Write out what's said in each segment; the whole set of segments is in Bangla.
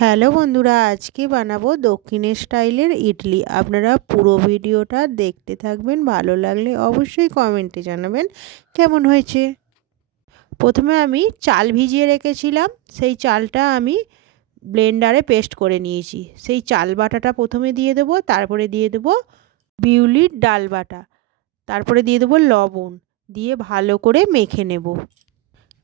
হ্যালো বন্ধুরা, আজকে বানাবো দক্ষিণের স্টাইলের ইডলি। আপনারা পুরো ভিডিওটা দেখতে থাকবেন, ভালো লাগলে অবশ্যই কমেন্টে জানাবেন কেমন হয়েছে। প্রথমে আমি চাল ভিজিয়ে রেখেছিলাম, সেই চালটা আমি ব্লেন্ডারে পেস্ট করে নিয়েছি। সেই চাল বাটাটা প্রথমে দিয়ে দেবো, তারপরে দিয়ে দেবো বিউলির ডাল বাটা, তারপরে দিয়ে দেবো লবণ, দিয়ে ভালো করে মেখে নেব।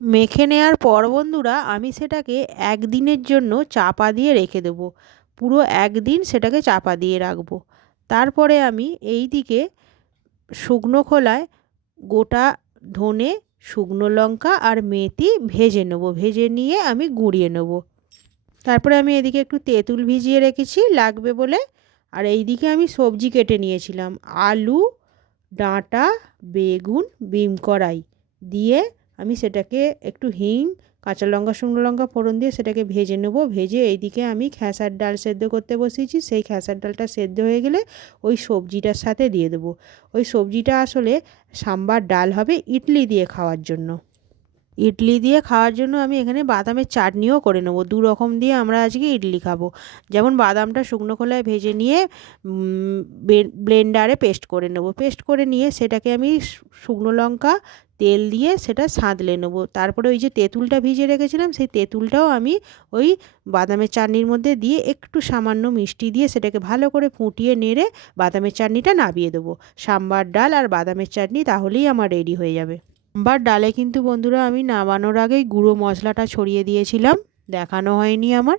মেখে নেওয়ার পর বন্ধুরা আমি সেটাকে একদিনের জন্য চাপা দিয়ে রেখে দেবো। পুরো একদিন সেটাকে চাপা দিয়ে রাখবো। তারপরে আমি এই দিকে শুকনো খোলায় গোটা ধনে, শুকনো লঙ্কা আর মেথি ভেজে নেবো। ভেজে নিয়ে আমি গুঁড়িয়ে নেব। তারপরে আমি এদিকে একটু তেঁতুল ভিজিয়ে রেখেছি লাগবে বলে। আর এই দিকে আমি সবজি কেটে নিয়েছিলাম, আলু, ডাঁটা, বেগুন, বিম কড়াই দিয়ে আমি সেটাকে একটু হিং, কাঁচা লঙ্কা, শুকনো লঙ্কা ফোড়ন দিয়ে সেটাকে ভেজে নেব। ভেজে এইদিকে আমি খেসার ডাল সেদ্ধ করতে বসিয়েছি। সেই খেসার ডালটা সেদ্ধ হয়ে গেলে ওই সবজিটার সাথে দিয়ে দেবো। ওই সবজিটা আসলে সাম্বার ডাল হবে ইডলি দিয়ে খাওয়ার জন্য। ইডলি দিয়ে খাওয়ার জন্য আমি এখানে বাদামের চাটনিও করে নেব। দু রকম দিয়ে আমরা আজকে ইডলি খাবো। যেমন বাদামটা শুকনো খোলায় ভেজে নিয়ে ব্লেন্ডারে পেস্ট করে নেব। পেস্ট করে নিয়ে সেটাকে আমি শুকনো লঙ্কা, তেল দিয়ে সেটা সাঁতলে নেব। তারপরে ওই যে তেঁতুলটা ভিজিয়ে রেখেছিলাম, সেই তেঁতুলটাও আমি ওই বাদামের চাটনির মধ্যে দিয়ে একটু সামান্য মিষ্টি দিয়ে সেটাকে ভালো করে ফুটিয়ে নেড়ে বাদামের চাটনিটা নামিয়ে দেবো। সাম্বার ডাল আর বাদামের চাটনি তাহলেই আমার রেডি হয়ে যাবে। সাম্বার ডালে কিন্তু বন্ধুরা আমি নামানোর আগেই গুঁড়ো মশলাটা ছড়িয়ে দিয়েছিলাম, দেখানো হয়নি আমার।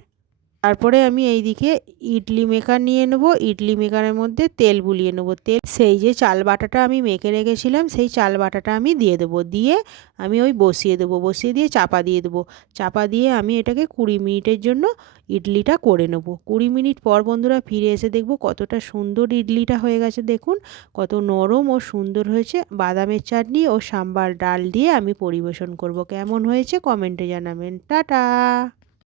তারপরে আমি এইদিকে ইডলি মেকার নিয়ে নেব। ইডলি মেকারের মধ্যে তেল বুলিয়ে নেব। তেল সেই যে চাল বাটাটা আমি মেখে রেখেছিলাম সেই চাল বাটাটা আমি দিয়ে দেবো। দিয়ে আমি ওই বসিয়ে দেবো। বসিয়ে দিয়ে চাপা দিয়ে দেবো। চাপা দিয়ে আমি এটাকে 20 মিনিটের জন্য ইডলিটা করে নেব। 20 মিনিট পর বন্ধুরা ফিরে এসে দেখব কতটা সুন্দর ইডলিটা হয়ে গেছে। দেখুন কত নরম ও সুন্দর হয়েছে। বাদামের চাটনি ও সাম্বার ডাল দিয়ে আমি পরিবেশন করব। কেমন হয়েছে কমেন্টে জানাবেন। টাটা।